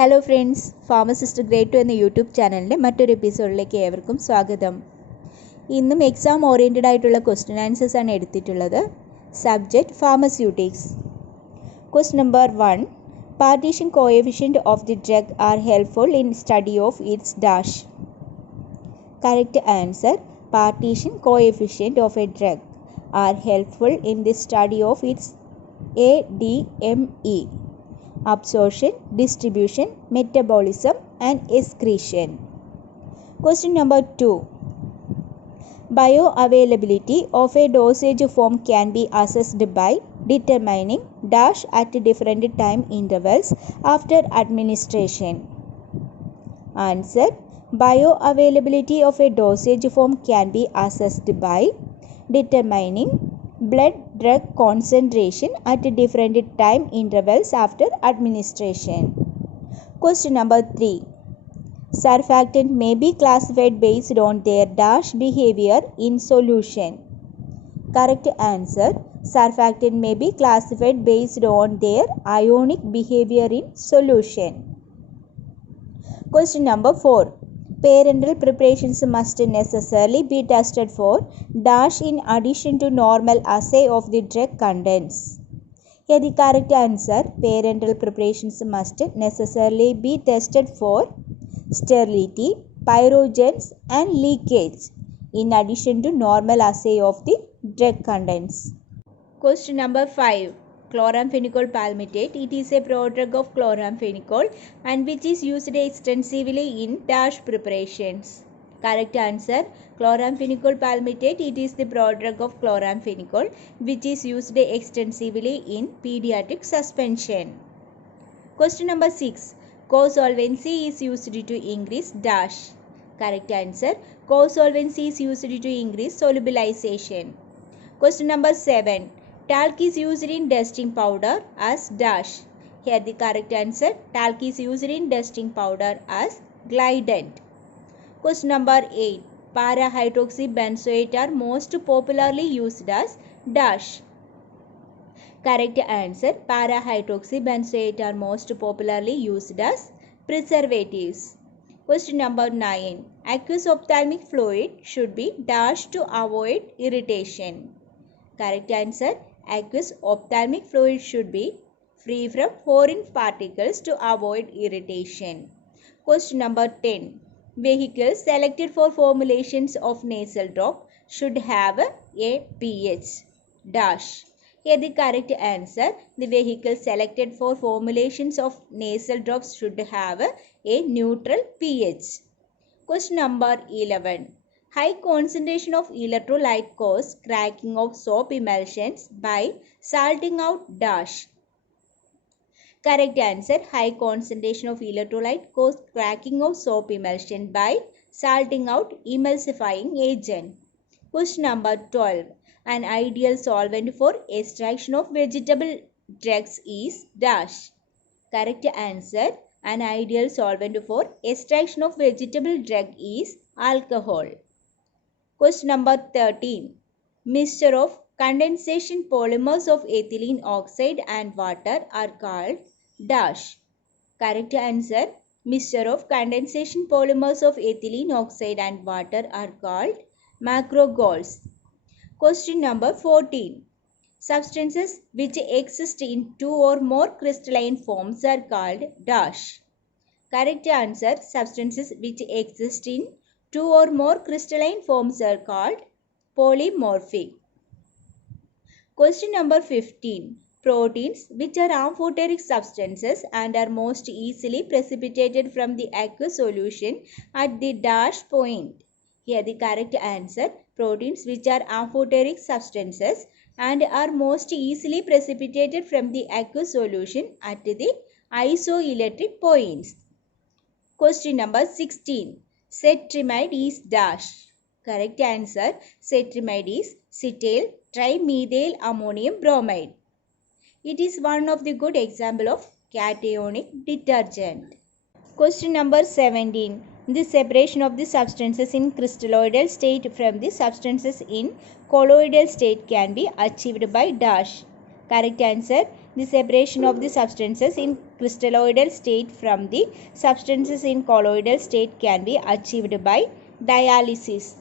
Hello friends, pharmacist grade 2 എന്ന YouTube ചാനലിൻ്റെ മറ്റൊരു എപ്പിസോഡിലേക്ക് ഏവർക്കും സ്വാഗതം. ഇന്നും എക്സാം ഓറിയൻറ്റഡ് ആയിട്ടുള്ള ക്വസ്റ്റ്യൻ ആൻസേഴ്സ് ആണ് എടുത്തിട്ടുള്ളത്. Subject pharmaceutics. Question number 1. Partition coefficient of the drug R helpful in study of its dash. Correct answer: partition coefficient of A drug R helpful in the study of its ADME. Absorption, distribution, metabolism and excretion. Question number 2. Bioavailability of a dosage form can be assessed by determining dash at different time intervals after administration. Answer: bioavailability of a dosage form can be assessed by determining blood drug concentration at different time intervals after administration. Question number 3. Surfactant may be classified based on their dash behavior in solution. Correct answer: surfactant may be classified based on their ionic behavior in solution. Question number 4. Parental preparations must necessarily be tested for dash in addition to normal assay of the drug contents. Here the correct answer: parental preparations must necessarily be tested for sterility, pyrogens and leakage in addition to normal assay of the drug contents. Question number 5. Chloramphenicol palmitate. It is a prodrug of chloramphenicol and which is used extensively in dash preparations. Correct answer: chloramphenicol palmitate. It is the prodrug of chloramphenicol which is used extensively in pediatric suspension. Question number 6. Co-solvency is used to increase dash. Correct answer: co-solvency is used to increase solubilization. Question number 7. Talc is used in dusting powder as dash. Here the correct answer: talc is used in dusting powder as glidant. Question number 8. Para-hydroxybenzoate are most popularly used as dash. Correct answer: para-hydroxybenzoate are most popularly used as preservatives. Question number 9. Aqueous ophthalmic fluid should be dash to avoid irritation. Correct answer: aqueous ophthalmic fluid should be free from foreign particles to avoid irritation. Question number 10. Vehicles selected for formulations of nasal drop should have a pH dash. Here the correct answer: the vehicles selected for formulations of nasal drops should have a neutral pH. Question number 11. High concentration of electrolyte cause cracking of soap emulsions by salting out dash. Correct answer: high concentration of electrolyte cause cracking of soap emulsion by salting out emulsifying agent. Question number 12. An ideal solvent for extraction of vegetable drugs is dash. Correct answer: an ideal solvent for extraction of vegetable drug is alcohol. Question number 13. Mixture of condensation polymers of ethylene oxide and water are called dash. Correct answer: mixture of condensation polymers of ethylene oxide and water are called macrogols. Question number 14. Substances which exist in two or more crystalline forms are called dash. Correct answer: substances which exist in two or more crystalline forms are called polymorphic. Question number 15. Proteins which are amphoteric substances and are most easily precipitated from the aqueous solution at the dash point. Here the correct answer: proteins which are amphoteric substances and are most easily precipitated from the aqueous solution at the isoelectric points. Question number 16. Cetrimide is dash. Correct answer: cetrimide is cetyl trimethyl ammonium bromide. It is one of the good example of cationic detergent. Question number 17. The separation of the substances in crystalloidal state from the substances in colloidal state can be achieved by dash. Correct answer. The separation of the substances in crystalloidal state from the substances in colloidal state can be achieved by dialysis.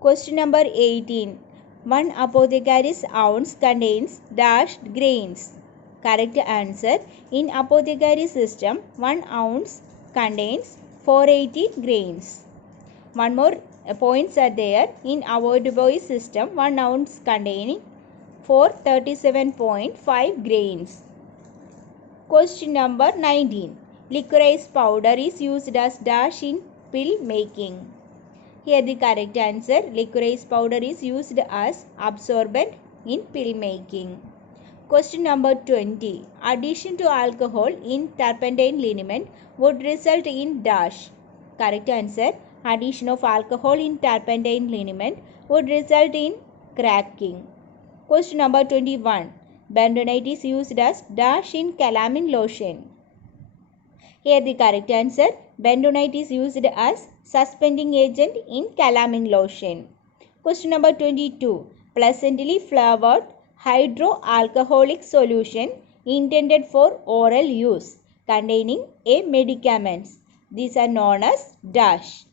Question number 18. 1 apothecaris ounce contains dashed grains. Correct answer. In apothecary system, 1 ounce contains 480 grains. One more points are there. In avoidable system, 1 ounce containing 437.5 grains. Question number 19. Licorice powder is used as dash in pill making. Here the correct answer. Licorice powder is used as absorbent in pill making. Question number 20. Addition to alcohol in turpentine liniment would result in dash. Correct answer. Addition of alcohol in turpentine liniment would result in cracking. Question number 21. Bentonite is used as dash in calamine lotion. Here the correct answer. Bentonite is used as suspending agent in calamine lotion. Question number 22. Pleasantly flavored hydroalcoholic solution intended for oral use containing a medicaments. These are known as dash.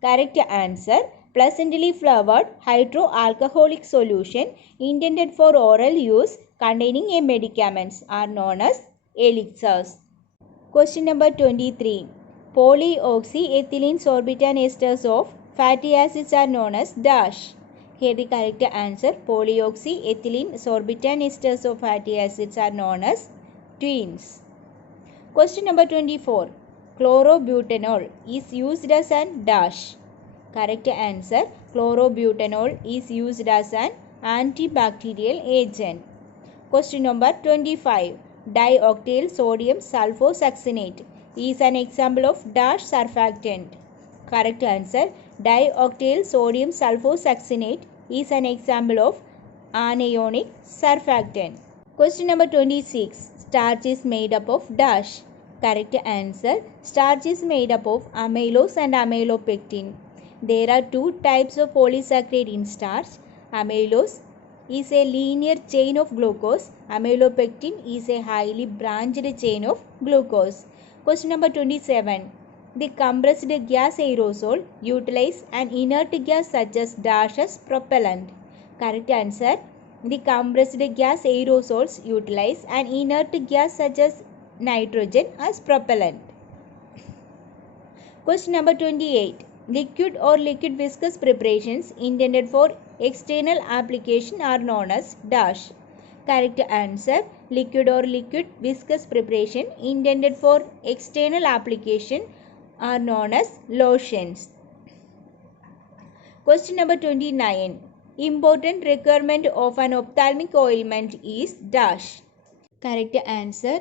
Correct answer. Pleasantly flavored hydroalcoholic solution intended for oral use containing a medicaments are known as elixirs. Question number 23. Polyoxyethylene sorbitan esters of fatty acids are known as dash. Here the correct answer. Polyoxyethylene sorbitan esters of fatty acids are known as twins. Question number 24. Chlorobutanol is used as an dash. Correct answer. Chlorobutanol is used as an antibacterial agent. Question number 25. Dioctyl sodium sulfosuccinate is an example of dash surfactant. Correct answer. Dioctyl sodium sulfosuccinate is an example of anionic surfactant. Question number 26. Starch is made up of dash. Correct answer. Starch is made up of amylose and amylopectin. There are two types of polysaccharide in starch. Amylose is a linear chain of glucose. Amylopectin is a highly branched chain of glucose. Question number 27. The compressed gas aerosol utilize an inert gas such as dash as propellant. Correct answer. The compressed gas aerosols utilize an inert gas such as nitrogen as propellant. Question number 28. Liquid or liquid viscous preparations intended for external application are known as dash. Correct answer. Liquid or liquid viscous preparation intended for external application are known as lotions. Question number 29. Important requirement of an ophthalmic ointment is dash. Correct answer.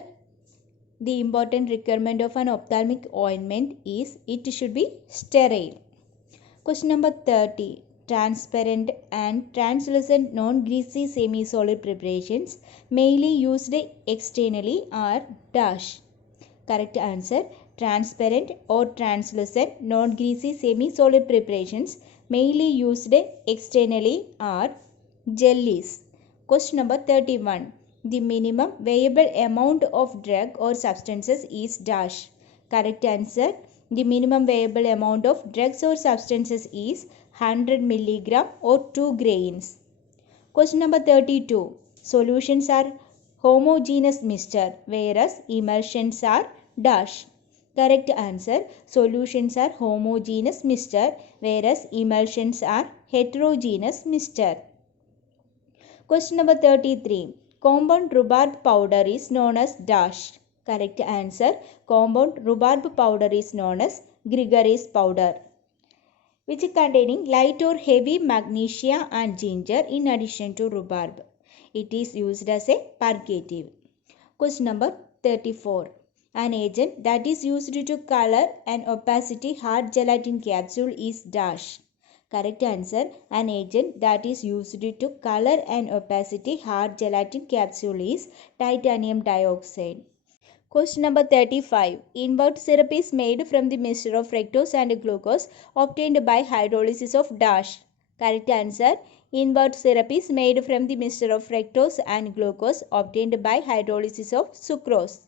The important requirement of an ophthalmic ointment is it should be sterile. Question number 30. Transparent and translucent non-greasy semi-solid preparations mainly used externally are dash. Correct answer. Transparent or translucent non-greasy semi-solid preparations mainly used externally are jellies. Question number 31. The minimum weighable amount of drug or substances is dash. Correct answer. The minimum weighable amount of drugs or substances is 100 mg or 2 grains. Question number 32. Solutions are homogeneous mixture whereas emulsions are dash. Correct answer. Solutions are homogeneous mixture whereas emulsions are heterogeneous mixture. Question number 33. Compound rhubarb powder is known as dash. Correct answer. Compound rhubarb powder is known as Gregory's powder, which is containing light or heavy magnesia and ginger in addition to rhubarb. It is used as a purgative. Question number 34. An agent that is used to color an opacity hard gelatin capsule is dash. Correct answer. An agent that is used to color an opacity hard gelatin capsule is titanium dioxide. Question number 35. Invert syrup is made from the mixture of fructose and glucose obtained by hydrolysis of dash. Correct answer. Invert syrup is made from the mixture of fructose and glucose obtained by hydrolysis of sucrose.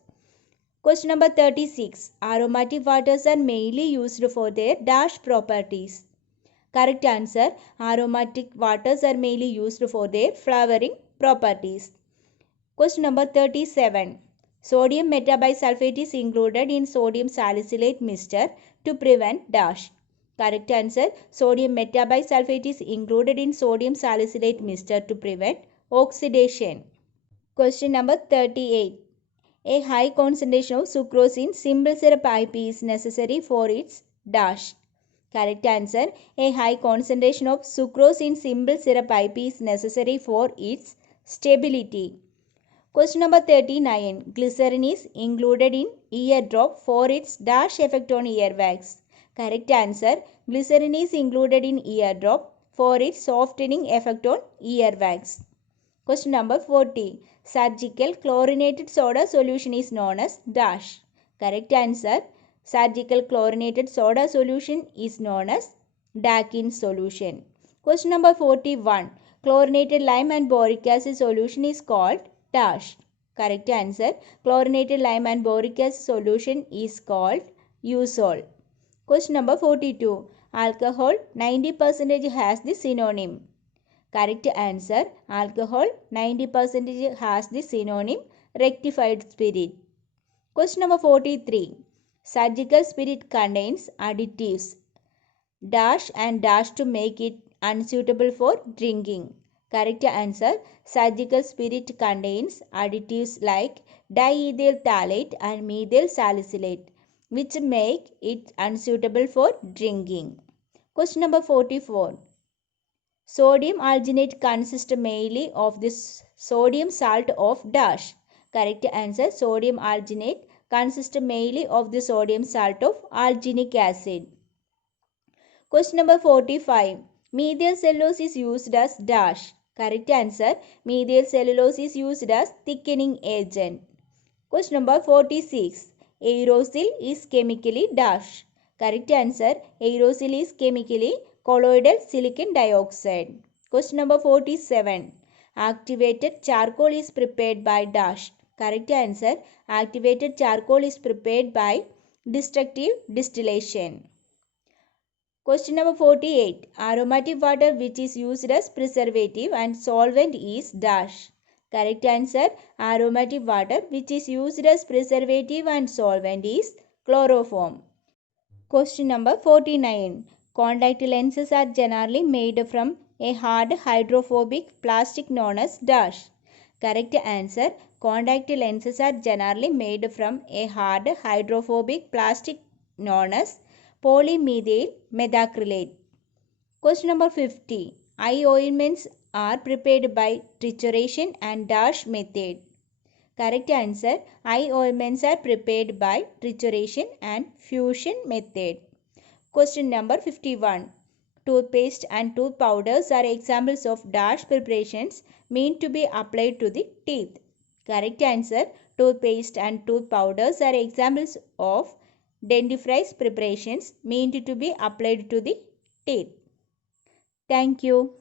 Question number 36. Aromatic waters are mainly used for their dash properties. Correct answer. Aromatic waters are mainly used for their flavoring properties. Question number 37. Sodium metabisulfate is included in sodium salicylate mixture to prevent dash. Correct answer. Sodium metabisulfate is included in sodium salicylate mixture to prevent oxidation. Question number 38. A high concentration of sucrose in simple syrup IP is necessary for its dash. Correct answer. A high concentration of sucrose in simple syrup IP is necessary for its stability. Question number 39. Glycerin is included in eardrop for its dash effect on earwax. Correct answer. Glycerin is included in eardrop for its softening effect on earwax. Question number 40. Surgical chlorinated soda solution is known as dash. Correct answer. Surgical chlorinated soda solution is known as Dakin solution. Question number 41. Chlorinated lime and boric acid solution is called dash. Correct answer. Chlorinated lime and boric acid solution is called Usol. Question number 42. Alcohol 90% has the synonym. Correct answer. Alcohol 90% has the synonym rectified spirit. Question number 43. Surgical spirit contains additives dash and dash to make it unsuitable for drinking. Correct answer. Surgical spirit contains additives like diethyl phthalate and methyl salicylate which make it unsuitable for drinking. Question number 44. Sodium alginate consists mainly of the sodium salt of dash. Correct answer. Sodium alginate consists mainly of the sodium salt of alginic acid. Question number 45. Methyl cellulose is used as dash. Correct answer. Methyl cellulose is used as thickening agent. Question number 46. Aerosol is chemically dash. Correct answer. Aerosol is chemically colloidal silicon dioxide. Question number 47. Activated charcoal is prepared by dash. Correct answer. Activated charcoal is prepared by destructive distillation. Question number 48. Aromatic water which is used as preservative and solvent is dash. Correct answer. Aromatic water which is used as preservative and solvent is chloroform. Question number 49. Contact lenses are generally made from a hard hydrophobic plastic known as dash. Correct answer. Contact lenses are generally made from a hard hydrophobic plastic known as polymethyl methacrylate. Question number 50. Eye ointments are prepared by trituration and dash method. Correct answer. Eye ointments are prepared by trituration and fusion method. Question number 51. Toothpaste and tooth powders are examples of dash preparations meant to be applied to the teeth. Correct answer. Toothpaste and tooth powders are examples of dentifrice preparations meant to be applied to the teeth. Thank you.